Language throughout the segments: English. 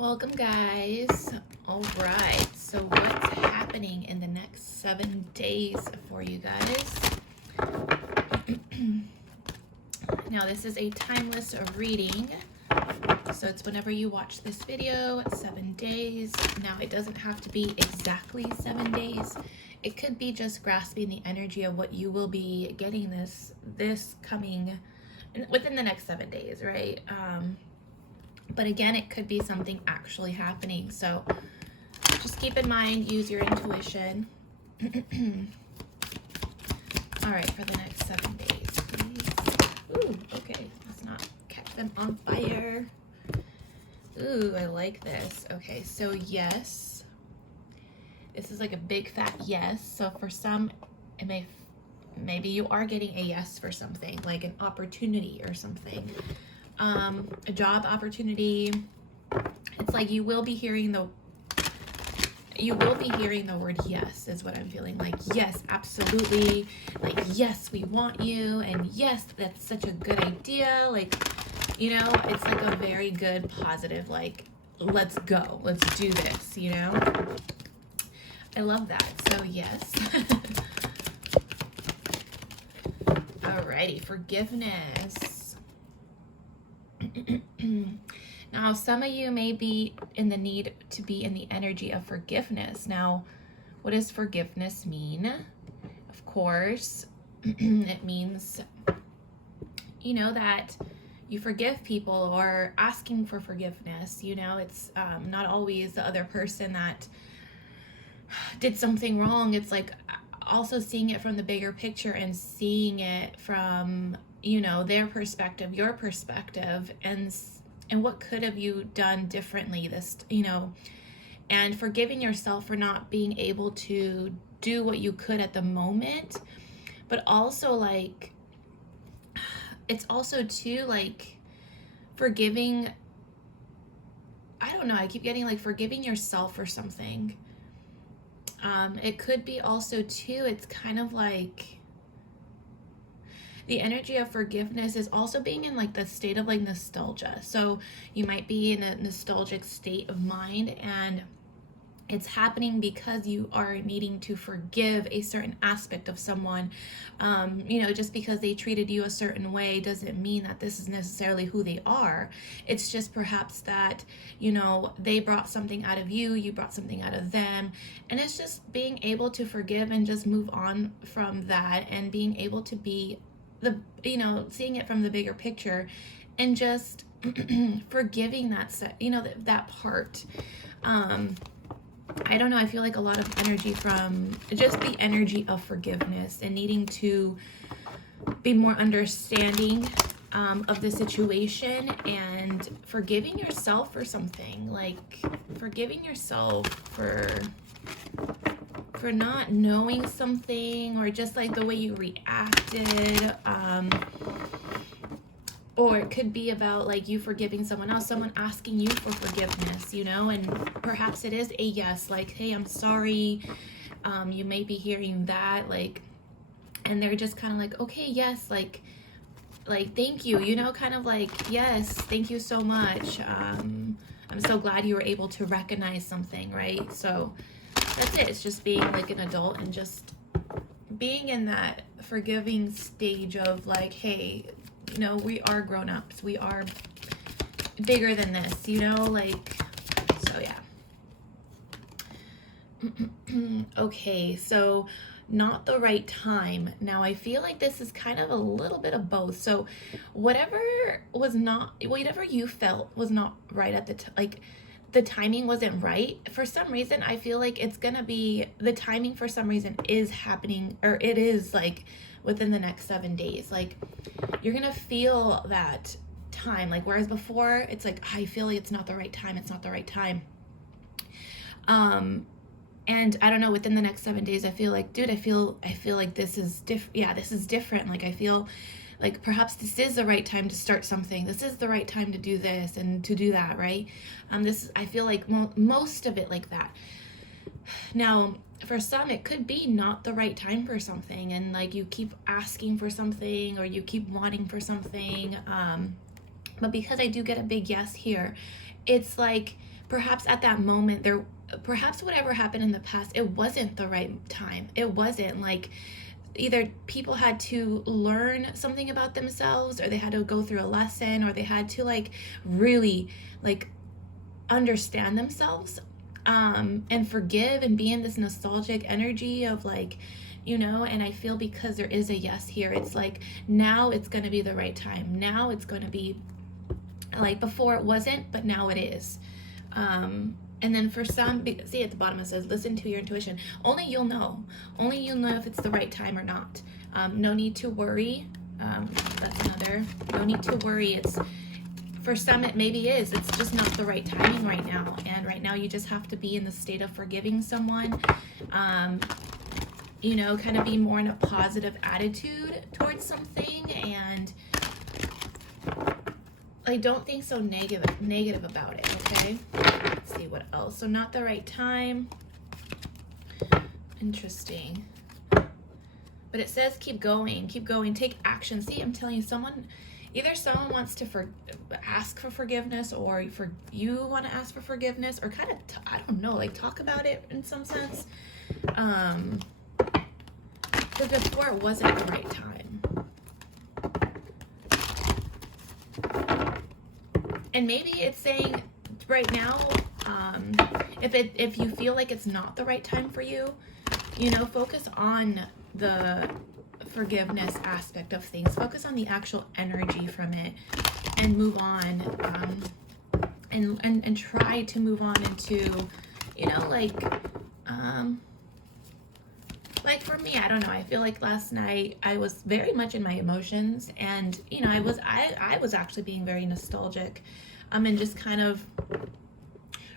Welcome, guys. All right, so what's happening in the next 7 days for you guys? Now, this is a timeless reading, so it's whenever you watch this video, 7 days. Now, it doesn't have to be exactly 7 days. It could be just grasping the energy of what you will be getting this coming within the next 7 days, right? But again, it could be something actually happening. So just keep in mind, use your intuition. All right, for the next 7 days, please. Ooh, okay. Let's not catch them on fire. Ooh, I like this. Okay, so yes. This is like a big fat yes. So for some, maybe you are getting a yes for something, like an opportunity or something. A job opportunity. It's like you will be hearing the word yes, is what I'm feeling. Like, yes, absolutely. Like, yes, we want you. And yes, that's such a good idea. Like, you know, it's like a very good, positive, like, let's go. Let's do this, you know? I love that. So, yes. Alrighty, forgiveness. Now, some of you may be in the need to be in the energy of forgiveness. Now, what does forgiveness mean? Of course, it means, you know, that you forgive people or asking for forgiveness. You know, it's not always the other person that did something wrong. It's like also seeing it from the bigger picture and seeing it from, you know, their perspective, your perspective, and what could have you done differently, this, you know, and forgiving yourself for not being able to do what you could at the moment. But also, like, it's also too, like, forgiving, I don't know, I keep getting like forgiving yourself for something. It could be also too, it's kind of like the energy of forgiveness is also being in like the state of like nostalgia. So you might be in a nostalgic state of mind, and it's happening because you are needing to forgive a certain aspect of someone. You know, just because they treated you a certain way doesn't mean that this is necessarily who they are. It's just perhaps that, you know, they brought something out of you, you brought something out of them. And it's just being able to forgive and just move on from that, and being able to be you know, seeing it from the bigger picture, and just forgiving that, you know, that part. I don't know, I feel like a lot of energy from just the energy of forgiveness and needing to be more understanding of the situation, and forgiving yourself for something, like forgiving yourself for not knowing something, or just like the way you reacted, or it could be about like you forgiving someone else, someone asking you for forgiveness, you know, and perhaps it is a yes, like, hey, I'm sorry. You may be hearing that, like, and they're just kind of like, okay, yes, like thank you, you know, kind of like, yes, thank you so much. I'm so glad you were able to recognize something, right? So that's it. It's just being like an adult and just being in that forgiving stage of like, hey, you know, we are grown-ups. We are bigger than this, you know, like, so yeah. Okay, so not the right time. Now, I feel like this is kind of a little bit of both. So whatever you felt was not right at the time, like, the timing wasn't right. For some reason, I feel like it's gonna be, the timing for some reason is happening, or it is like within the next 7 days. Like, you're gonna feel that time. Like, whereas before, it's like, I feel like it's not the right time. It's not the right time. And I don't know, within the next 7 days, I feel like, dude, I feel like this is different. Yeah, this is different. Like, I feel like perhaps this is the right time to start something. This is the right time to do this and to do that, right? I feel like most of it like that. Now, for some, it could be not the right time for something, and like you keep asking for something, or you keep wanting for something. But because I do get a big yes here, it's like perhaps at that moment perhaps whatever happened in the past, it wasn't the right time. It wasn't like, either people had to learn something about themselves, or they had to go through a lesson, or they had to like really like understand themselves, and forgive and be in this nostalgic energy of like, and I feel because there is a yes here, it's like now it's going to be the right time. Now it's going to be like, before it wasn't, but now it is. And then for some, see at the bottom it says, listen to your intuition. Only you'll know. Only you'll know if it's the right time or not. No need to worry. That's another. No need to worry. It's, for some it maybe is. It's just not the right timing right now. And right now you just have to be in the state of forgiving someone. Kind of be more in a positive attitude towards something, and like, don't think so negative about it, okay? Let's see what else. So not the right time. Interesting. But it says keep going, take action. See, I'm telling you, either someone wants to ask for forgiveness, or you want to ask for forgiveness, or kind of, I don't know, like talk about it in some sense. Because before it wasn't the right time. And maybe it's saying right now, if you feel like it's not the right time for you, focus on the forgiveness aspect of things. Focus on the actual energy from it, and move on, and try to move on into, like for me, I don't know, I feel like last night I was very much in my emotions, and I was actually being very nostalgic, and just kind of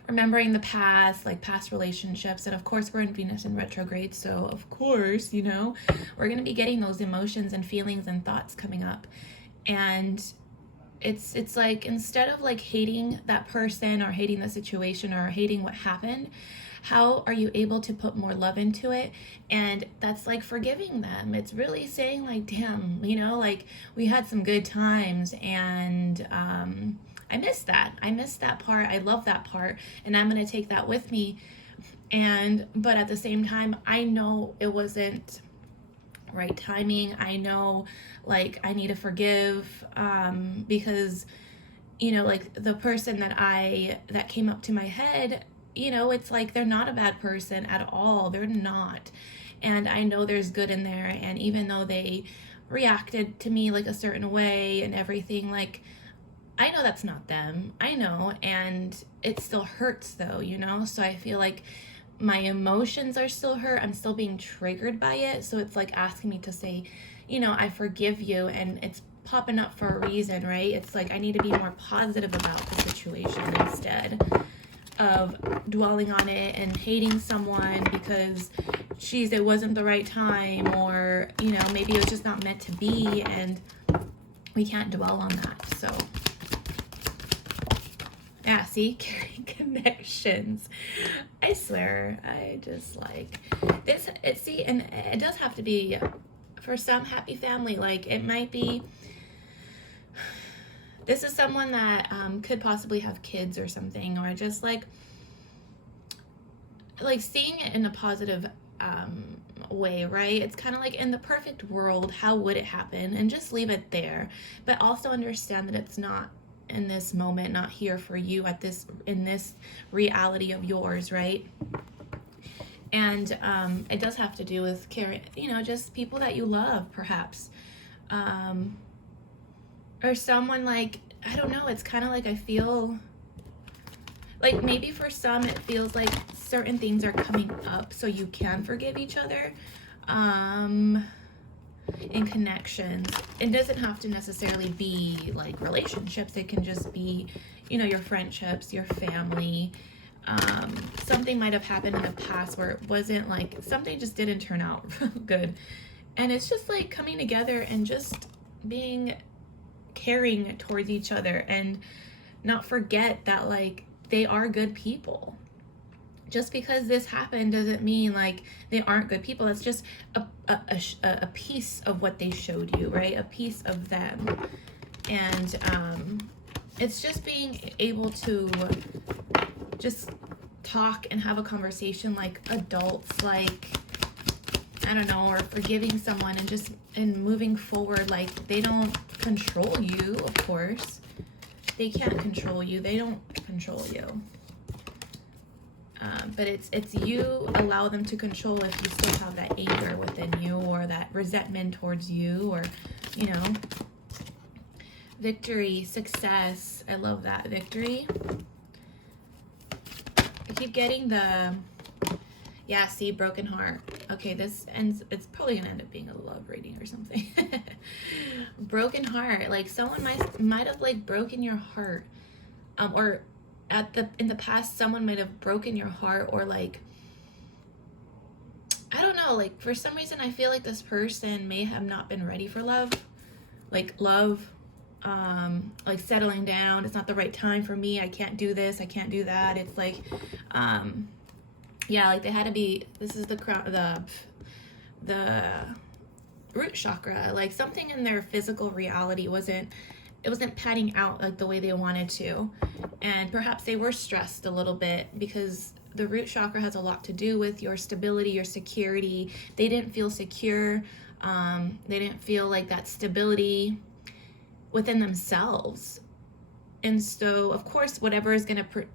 remembering the past, like past relationships. And of course we're in Venus in retrograde, so of course we're going to be getting those emotions and feelings and thoughts coming up. And it's like, instead of like hating that person, or hating the situation, or hating what happened, how are you able to put more love into it? And that's like forgiving them. It's really saying like, damn, like we had some good times, and I miss that. I miss that part. I love that part, and I'm going to take that with me. But at the same time, I know it wasn't right timing. I know like I need to forgive, because like the person that came up to my head, it's like they're not a bad person at all. They're not. And I know there's good in there. And even though they reacted to me like a certain way and everything, like, I know that's not them. I know. And it still hurts though, So I feel like my emotions are still hurt. I'm still being triggered by it. So it's like asking me to say, I forgive you. And it's popping up for a reason, right? It's like I need to be more positive about the situation instead of dwelling on it and hating someone because it wasn't the right time, or maybe it was just not meant to be, and we can't dwell on that. So yeah, see, connections. I swear, I just like this. And it does have to be for some happy family. Like it might be, this is someone that could possibly have kids or something, or just like seeing it in a positive way, right? It's kind of like, in the perfect world, how would it happen? And just leave it there, but also understand that it's not in this moment, not here for you in this reality of yours, right? And it does have to do with caring, just people that you love, perhaps, or someone like, I don't know, it's kind of like, I feel like maybe for some it feels like certain things are coming up so you can forgive each other in connections. It doesn't have to necessarily be like relationships. It can just be, your friendships, your family. Something might have happened in the past where it wasn't like, something just didn't turn out good. And it's just like coming together and just being caring towards each other, and not forget that like they are good people. Just because this happened doesn't mean like they aren't good people. That's just a piece of what they showed you, right? A piece of them. And it's just being able to just talk and have a conversation like adults, like, I don't know, or forgiving someone and just moving forward. Like, they don't control you, of course. They can't control you. They don't control you. But it's you allow them to control if you still have that anger within you, or that resentment towards you, or, you know, victory, success. I love that. Victory. I keep getting the, yeah, see, broken heart. Okay, this ends, it's probably gonna end up being a love reading or something. Broken heart, like someone might have like broken your heart, or in the past someone might have broken your heart, or like, I don't know, like for some reason I feel like this person may have not been ready for love, like settling down. It's not the right time for me. I can't do this, I can't do that. It's like, yeah, like they had to be, this is the crown, the root chakra, like something in their physical reality wasn't panning out like the way they wanted to, and perhaps they were stressed a little bit, because the root chakra has a lot to do with your stability, your security. They didn't feel secure. They didn't feel like that stability within themselves. And so, of course, whatever is going to,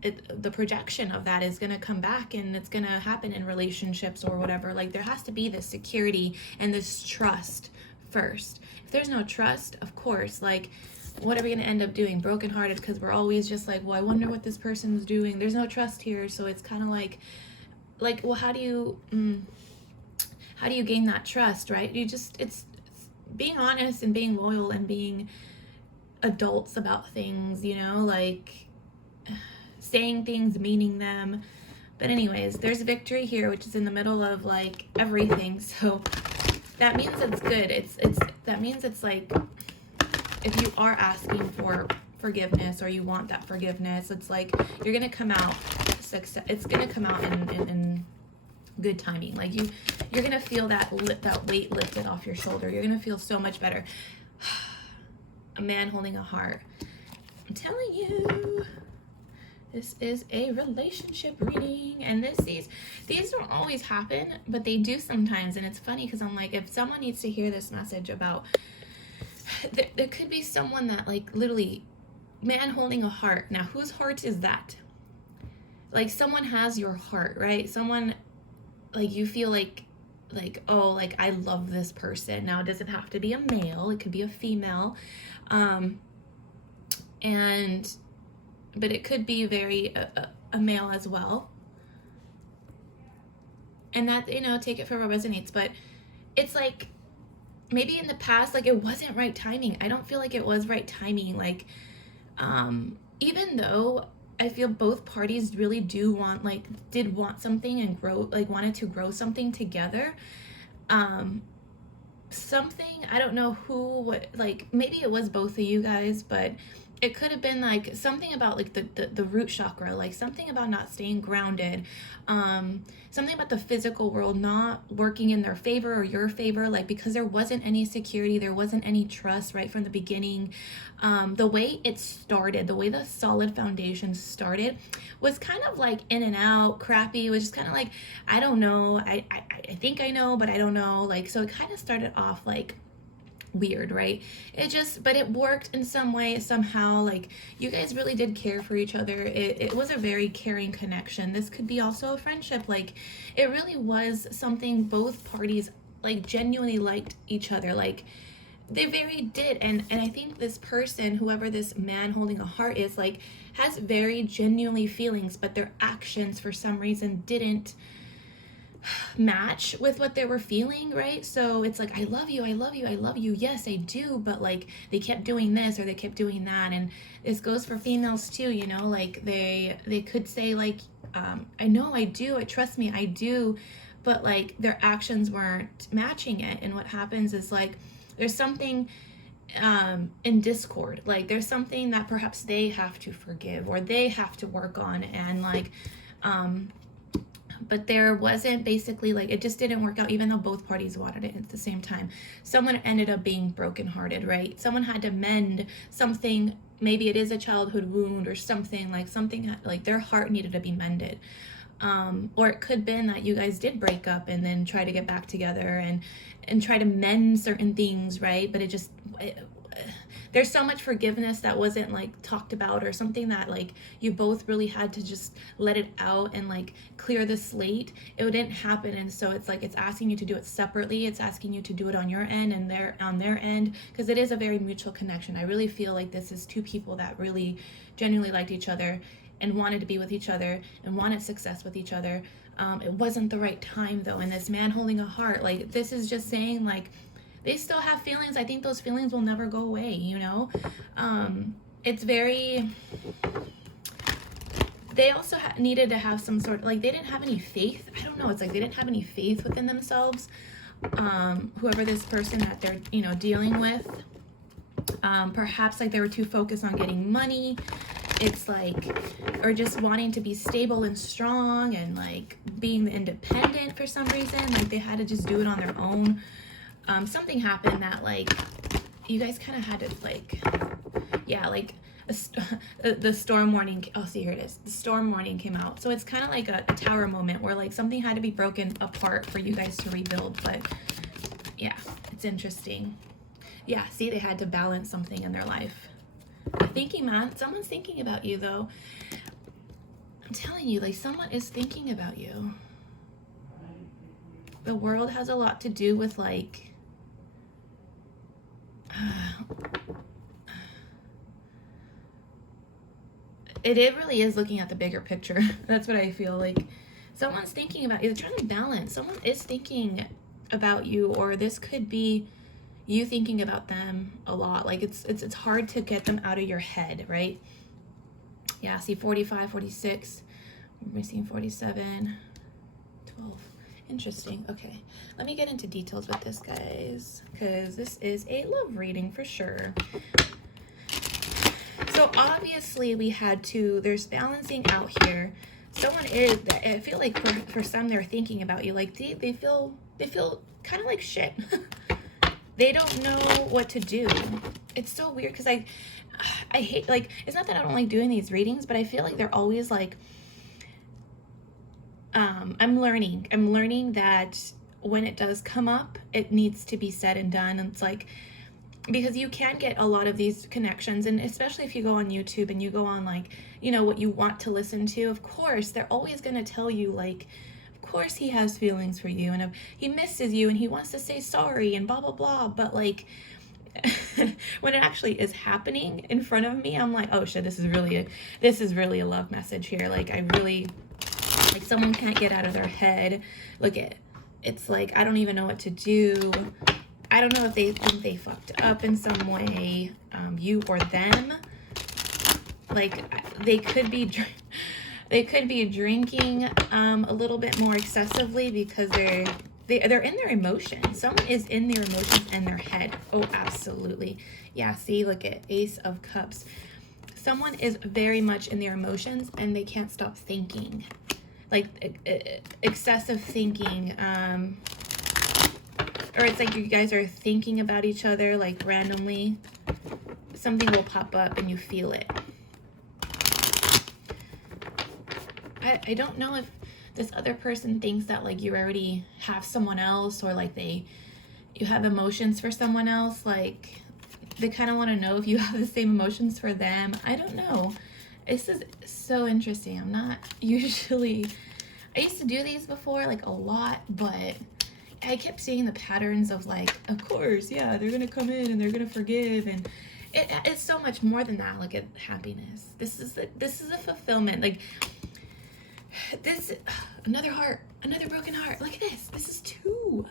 the projection of that is going to come back, and it's going to happen in relationships or whatever. Like, there has to be this security and this trust first. If there's no trust, of course, like, what are we going to end up doing? Brokenhearted, because we're always just like, well, I wonder what this person's doing. There's no trust here. So it's kind of like, well, how do you gain that trust, right? It's being honest and being loyal and being adults about things, you know, like saying things, meaning them. But anyways, there's victory here, which is in the middle of like everything. So that means it's good. That means it's like, if you are asking for forgiveness, or you want that forgiveness, it's like you're gonna come out success. It's gonna come out in good timing. Like you're gonna feel that weight lifted off your shoulder. You're gonna feel so much better. A man holding a heart. I'm telling you, this is a relationship reading, and these don't always happen, but they do sometimes. And it's funny because I'm like, if someone needs to hear this message about, there could be someone that like literally, man holding a heart. Now, whose heart is that? Like, someone has your heart, right? Someone, like, you feel like, oh, like, I love this person. Now, it doesn't have to be a male. It could be a female. But it could be a male as well. And that, you know, take it for what resonates. But it's like, maybe in the past, like, it wasn't right timing. I don't feel like it was right timing. Like, even though I feel both parties really did want something and wanted to grow something together. Something, I don't know maybe it was both of you guys, but it could have been like something about like the root chakra, like something about not staying grounded, something about the physical world not working in their favor or your favor, like because there wasn't any security, there wasn't any trust right from the beginning. The way it started, the way the solid foundation started was kind of like in and out, crappy. It was just kind of like, I don't know, I think I know, but I don't know. Like, so it kind of started off like weird, right? But it worked in some way, somehow. Like, you guys really did care for each other. It was a very caring connection. This could be also a friendship. Like, it really was something both parties like genuinely liked each other. Like, they very did. And I think this person, whoever this man holding a heart is, like, has very genuinely feelings, but their actions for some reason didn't match with what they were feeling, right? So it's like, I love you, I love you, I love you. Yes, I do, but like they kept doing this or they kept doing that. And this goes for females too, you know, like they could say like, I know I do, trust me, I do, but like their actions weren't matching it. And what happens is like, there's something in discord. Like, there's something that perhaps they have to forgive or they have to work on, and like but there wasn't, basically, like, it just didn't work out, even though both parties wanted it at the same time. Someone ended up being brokenhearted, right? Someone had to mend something maybe it is a childhood wound or something, like something like their heart needed to be mended. Or it could have been that you guys did break up and then try to get back together and try to mend certain things, right? But there's so much forgiveness that wasn't like talked about, or something that like you both really had to just let it out and like clear the slate. It didn't happen, and so it's like it's asking you to do it separately. It's asking you to do it on your end and on their end, because it is a very mutual connection. I really feel like this is two people that really genuinely liked each other and wanted to be with each other and wanted success with each other. It wasn't the right time though, and this man holding a heart, like this is just saying like they still have feelings. I think those feelings will never go away, you know? It's very, they also needed to have some sort, like they didn't have any faith. I don't know, it's like they didn't have any faith within themselves. Whoever this person that they're, you know, dealing with, perhaps like they were too focused on getting money. It's like, or just wanting to be stable and strong and like being independent for some reason. Like they had to just do it on their own. Something happened that like you guys kind of had to like, yeah, like the storm warning. Oh, see, here it is. The storm warning came out. So it's kind of like a tower moment where like something had to be broken apart for you guys to rebuild. But yeah, it's interesting. Yeah, see, they had to balance something in their life. Thinking, man, someone's thinking about you though. I'm telling you, like someone is thinking about you. The world has a lot to do with like, it really is looking at the bigger picture. That's what I feel like. Someone's thinking about you. They're trying to balance. Someone is thinking about you, or this could be you thinking about them a lot. Like it's hard to get them out of your head, right? Yeah, see 45, 46. We're missing 47, 12. Interesting. Okay, let me get into details with this, guys, because this is a love reading for sure. So obviously we had to, there's balancing out here. Someone is, I feel like for some they're thinking about you. Like they feel kind of like shit. They don't know what to do. It's so weird because I hate, like, it's not that I don't like doing these readings, but I feel like they're always like, I'm learning that when it does come up, it needs to be said and done. And it's like, because you can get a lot of these connections, and especially if you go on YouTube and you go on like, you know, what you want to listen to, of course, they're always going to tell you like, of course he has feelings for you, and if he misses you and he wants to say sorry and blah, blah, blah. But like, when it actually is happening in front of me, I'm like, oh shit, this is really a love message here. Like I really, like someone can't get out of their head. Look at, it's like, I don't even know what to do. I don't know if they think they fucked up in some way, you or them. Like they could be drinking a little bit more excessively because they're in their emotions. Someone is in their emotions and their head. Oh, absolutely. Yeah, see, look at Ace of Cups. Someone is very much in their emotions and they can't stop thinking. Like excessive thinking, or it's like you guys are thinking about each other like randomly. Something will pop up and you feel it. I don't know if this other person thinks that like you already have someone else, or like you have emotions for someone else. Like they kind of want to know if you have the same emotions for them. I don't know. This is so interesting. I'm not usually, I used to do these before like a lot, but I kept seeing the patterns of like, of course, yeah, they're gonna come in and they're gonna forgive, and it's so much more than that. Look at happiness. This is a fulfillment. Like this, another heart, another broken heart. Look at this. This is two.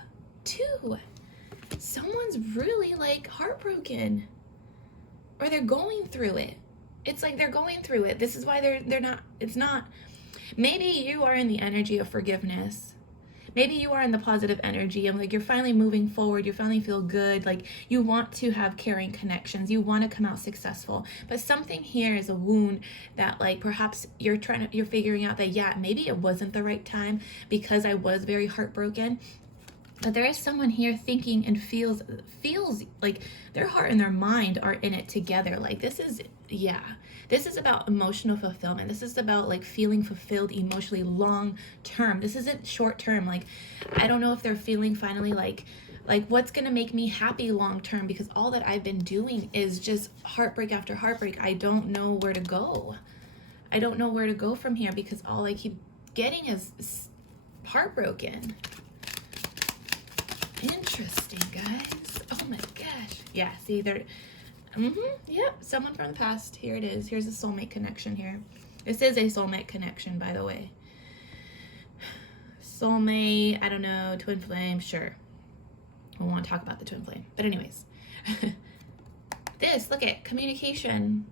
Someone's really like heartbroken, or they're going through it. It's like they're going through it. This is why they're not. It's not. Maybe you are in the energy of forgiveness. Maybe you are in the positive energy of like you're finally moving forward, you finally feel good, like you want to have caring connections, you want to come out successful. But something here is a wound that like perhaps you're figuring out that yeah, maybe it wasn't the right time because I was very heartbroken. But there is someone here thinking and feels like their heart and their mind are in it together. Like this is Yeah, this is about emotional fulfillment. This is about like feeling fulfilled emotionally long term. This isn't short term. Like, I don't know if they're feeling finally like what's gonna make me happy long term, because all that I've been doing is just heartbreak after heartbreak. I don't know where to go. I don't know where to go from here, because all I keep getting is heartbroken. Interesting, guys. Oh my gosh. Yeah, see, they're yep, someone from the past. Here it is. Here's a soulmate connection here. This is a soulmate connection, by the way. Soulmate, I don't know, twin flame, sure. I won't talk about the twin flame. But anyways. This, look at communication.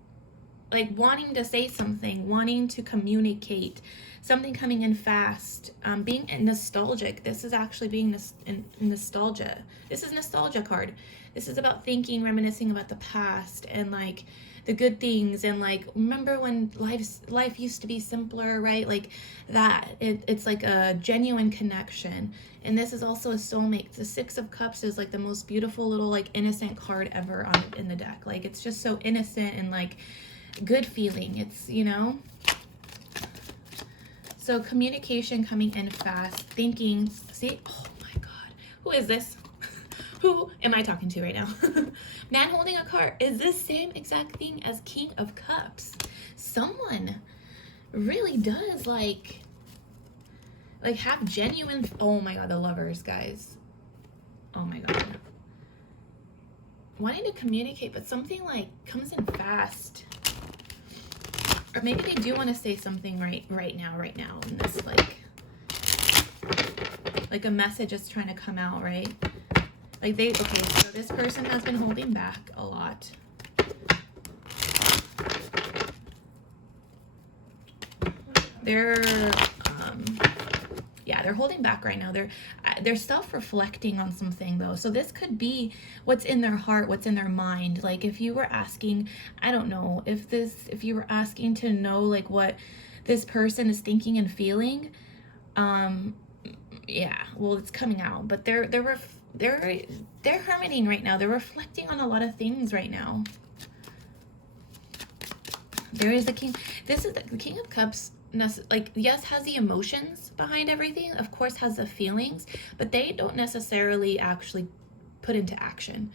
Like wanting to say something, wanting to communicate, something coming in fast, being nostalgic. This is actually being nostalgia. This is nostalgia card. This is about thinking, reminiscing about the past and like the good things, and like remember when life used to be simpler, right? Like that. It's like a genuine connection. And this is also a soulmate. The Six of Cups is like the most beautiful little like innocent card ever in the deck. Like it's just so innocent and like good feeling. It's, you know, so communication coming in fast, thinking. See, oh my god, who is this? Who am I talking to right now? Man holding a card is this same exact thing as King of Cups. Someone really does like have genuine, oh my god, the Lovers, guys. Oh my god, wanting to communicate, but something like comes in fast. Or maybe they do want to say something right now in this, like a message is trying to come out, right? Like okay, so this person has been holding back a lot. They're yeah, they're holding back right now. They're self-reflecting on something though. So this could be what's in their heart, what's in their mind. Like if you were asking, I don't know, if you were asking to know like what this person is thinking and feeling, yeah, well, it's coming out. But they're hermiting right now. They're reflecting on a lot of things right now. There is the King. This is the King of Cups. Like, yes, has the emotions behind everything, of course has the feelings, but they don't necessarily actually put into action.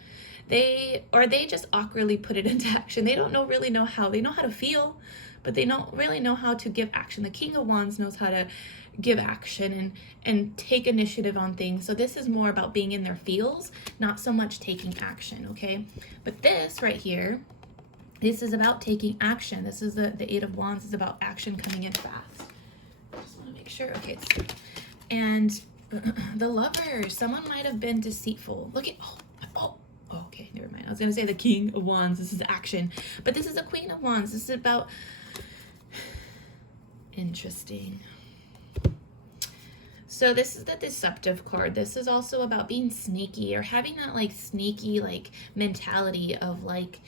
They just awkwardly put it into action. They don't really know how. They know how to feel, but they don't really know how to give action. The King of Wands knows how to give action and take initiative on things. So this is more about being in their feels, not so much taking action, okay? But this right here, this is about taking action. This is the Eight of Wands is about action coming in fast. I just want to make sure. Okay, and the Lovers. Someone might have been deceitful. Look at, okay, never mind. I was going to say the King of Wands. This is action. But this is a Queen of Wands. This is about, interesting. So this is the deceptive card. This is also about being sneaky, or having that like sneaky like mentality of like,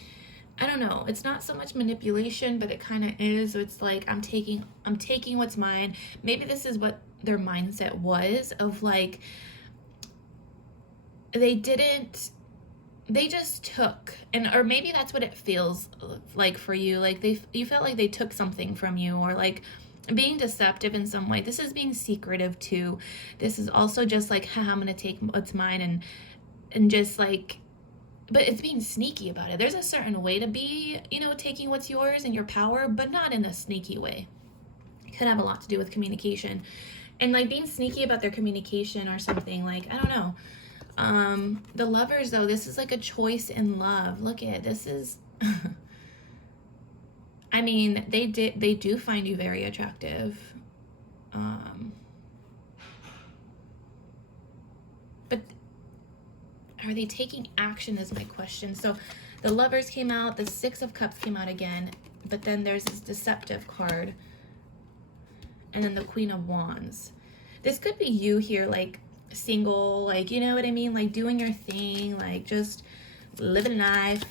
I don't know, it's not so much manipulation, but it kind of is. So it's like I'm taking what's mine. Maybe this is what their mindset was, of like they just took, or maybe that's what it feels like for you. Like you felt like they took something from you, or like being deceptive in some way. This is being secretive too. This is also just like, I'm gonna take what's mine and just like, but it's being sneaky about it. There's a certain way to be, you know, taking what's yours and your power, but not in a sneaky way. It could have a lot to do with communication and like being sneaky about their communication or something. Like, I don't know. The Lovers though, this is like a choice in love. Look at this is I mean, they do find you very attractive. But are they taking action is my question. So the Lovers came out, the Six of Cups came out again, but then there's this deceptive card. And then the Queen of Wands. This could be you here, like single, like, you know what I mean? Like doing your thing, like just living life.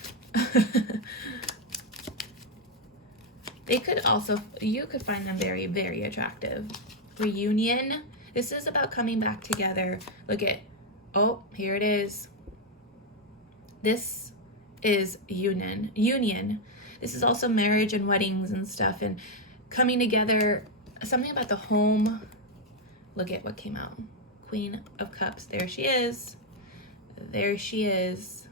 You could find them very, very attractive. Reunion. This is about coming back together. Look at, oh, here it is. This is union. This is also marriage and weddings and stuff and coming together. Something about the home. Look at what came out. Queen of Cups. There she is. There she is.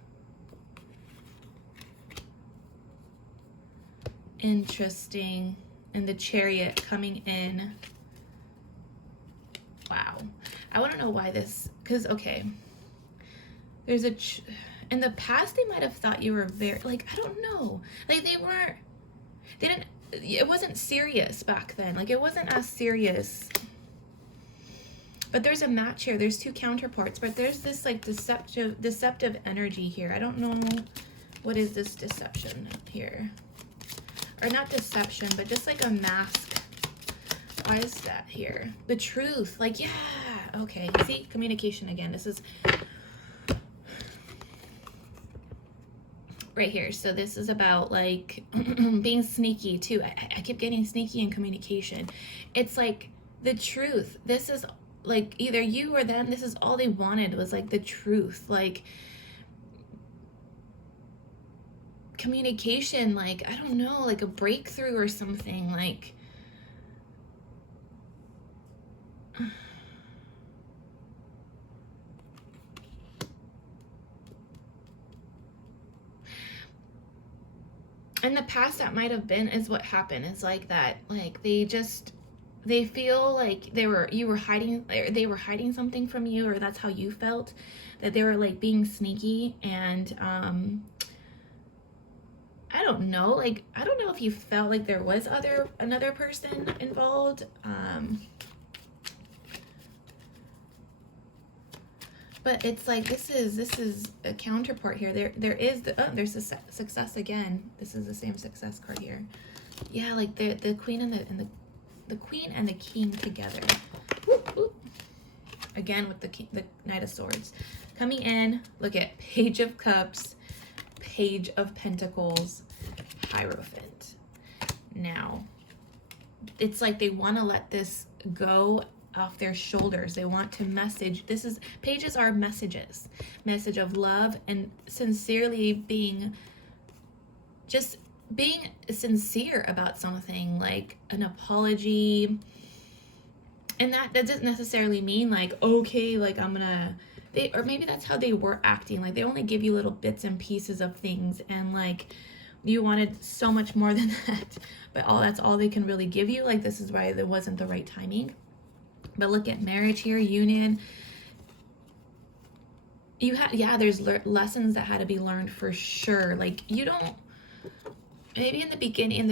Interesting. And the Chariot coming in. Wow. I want to know why this, because, okay. There's in the past, they might have thought you were very, like, I don't know. Like, it wasn't serious back then. Like, it wasn't as serious. But there's a match here. There's two counterparts, but there's this like deceptive energy here. I don't know what is this deception here. Or not deception, but just like a mask. Why is that here? The truth. Like, yeah. Okay. See, communication again. This is right here. So this is about like being sneaky too. I keep getting sneaky in communication. It's like the truth. This is like either you or them. This is all they wanted was like the truth. Like communication, like, I don't know, like a breakthrough or something, like in the past that might have been is what happened. It's like that, like they feel like they were hiding something from you, or that's how you felt, that they were like being sneaky. And I don't know, like I don't know if you felt like there was another person involved. But it's like this is a counterpart here. There's a success again. This is the same success card here. Yeah, like the queen and the queen and the king together. Whoop, whoop. Again with the Knight of Swords coming in. Look at Page of Cups, Page of Pentacles, Hierophant. Now, it's like they want to let this go off their shoulders. They want to message. Pages are messages. Message of love and sincerely being sincere about something, like an apology. And that doesn't necessarily mean like, okay, like or maybe that's how they were acting. Like they only give you little bits and pieces of things, and like you wanted so much more than that, but that's all they can really give you. Like this is why there wasn't the right timing. But look at marriage here, union. There's lessons that had to be learned for sure. Like maybe in the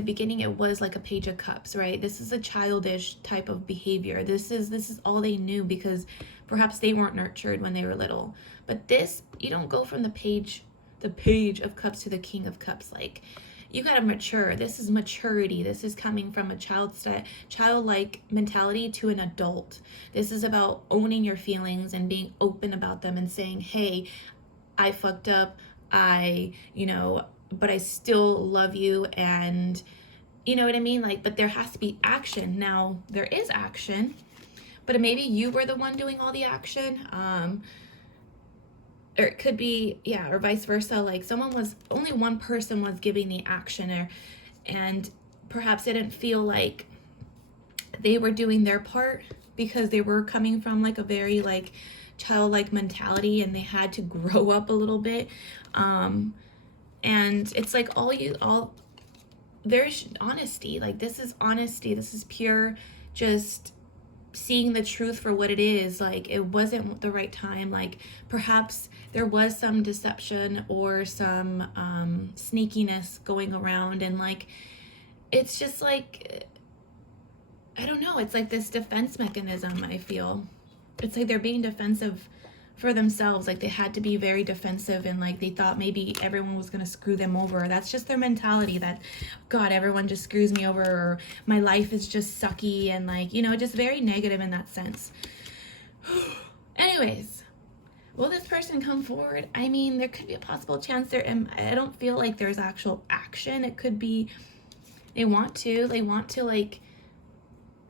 beginning it was like a Page of Cups, right? This is a childish type of behavior. This is all they knew because perhaps they weren't nurtured when they were little. But this, you don't go from the Page of Cups to the King of Cups. Like you gotta mature. This is maturity. This is coming from a childlike mentality to an adult. This is about owning your feelings and being open about them and saying, hey, I fucked up. But I still love you, and you know what I mean? Like, but there has to be action. Now, there is action, but maybe you were the one doing all the action. Or it could be, or vice versa. Like only one person was giving the action, and perhaps it didn't feel like they were doing their part because they were coming from like a very like childlike mentality, and they had to grow up a little bit. And it's like there's honesty. Like this is honesty. This is pure, just seeing the truth for what it is. Like it wasn't the right time. Like perhaps there was some deception or some sneakiness going around, and like it's just like, I don't know, it's like this defense mechanism. I feel it's like they're being defensive for themselves. Like they had to be very defensive, and like they thought maybe everyone was going to screw them over. That's just their mentality, that God, everyone just screws me over, or my life is just sucky, and like, just very negative in that sense. Anyways, will this person come forward? I mean, there could be a possible chance there. I don't feel like there's actual action. It could be they want to like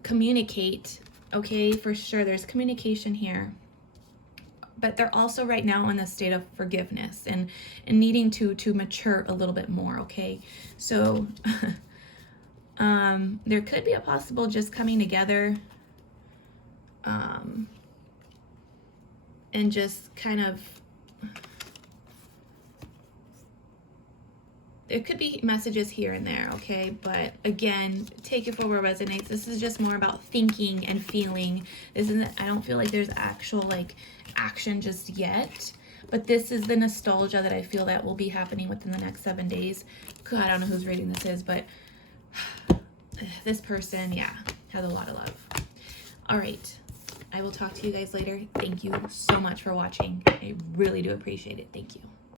communicate. Okay, for sure there's communication here. but they're also right now in the state of forgiveness and needing to mature a little bit more, okay? So there could be a possible just coming together and just kind of, it could be messages here and there, okay? But again, take it for what resonates. This is just more about thinking and feeling. This isn't, I don't feel like there's actual like action just yet, but this is the nostalgia that I feel that will be happening within the next 7 days. God, I don't know whose reading this is, but this person, yeah, has a lot of love. All right. I will talk to you guys later. Thank you so much for watching. I really do appreciate it. Thank you.